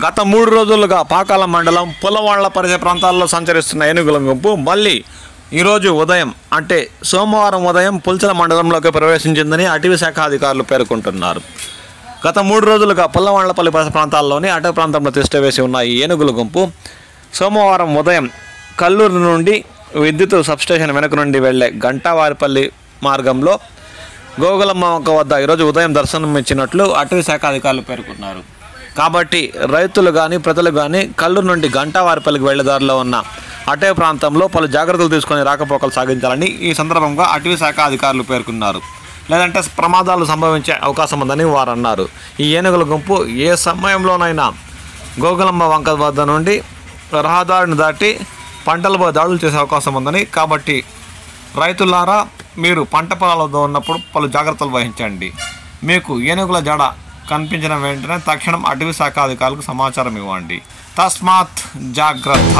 గత 3 రోజులుగా పాకాల మండలం పుల్లవాళ్ల పరిసర ప్రాంతాల్లో సంచరిస్తున్న ఏనుగుల గుంపు మళ్ళీ ఈరోజు ఉదయం అంటే సోమవారం ఉదయం పుల్చల మండలంలోకి ప్రవేశించిందని అటవీ శాఖ అధికారులు పేర్కొంటున్నారు. గత 3 రోజులుగా పుల్లవాళ్లపల్లి పరిసర ప్రాంతాల్లోని అటవీ ప్రాంతంలో తిష్టవేసి ఉన్న ఈ ఏనుగుల గుంపు సోమవారం ఉదయం కల్లూరు నుండి విద్యుత్ సబ్స్టేషన్ వెనుక నుండి వెళ్లే గంటావారిపల్లి మార్గంలో గోగులమ్మ వంక వద్ద ఈరోజు ఉదయం దర్శనం ఇచ్చినట్లు అటవీ శాఖ అధికారులు పేర్కొన్నారు. కాబట్టి రైతులు కానీ ప్రజలు కానీ కల్లూరు నుండి గంటావారిపల్లికి వెళ్లే దారిలో ఉన్న అటవీ ప్రాంతంలో పలు జాగ్రత్తలు తీసుకొని రాకపోకలు సాగించాలని ఈ సందర్భంగా అటవీ శాఖ అధికారులు పేర్కొన్నారు. లేదంటే ప్రమాదాలు సంభవించే అవకాశం ఉందని వారు అన్నారు. ఈ ఏనుగుల గుంపు ఏ సమయంలోనైనా గోగులమ్మ వంక వద్ద నుండి రహదారిని దాటి పంటలపై దాడులు చేసే అవకాశం ఉందని, కాబట్టి రైతులారా మీరు పంట పొలాల వద్ద ఉన్నప్పుడు పలు జాగ్రత్తలు వహించండి. మీకు ఏనుగుల జడ కనిపించిన వెంటనే తక్షణం అటవీ శాఖ అధికారులకు సమాచారం ఇవ్వండి. తస్మాత్ జాగ్రత్త.